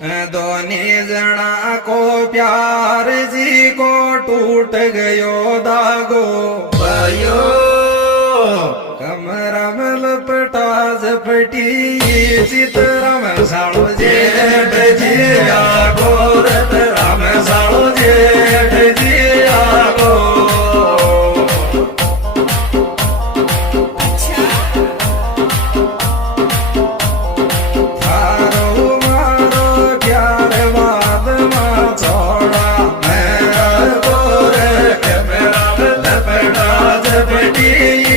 दोनों जना को प्यार जी को टूट गयो दागो भयो कमरा में लपटा झपटी चितराम साड़ो जेठ जी आगो रत राम साड़ो जेठ जी आगो Be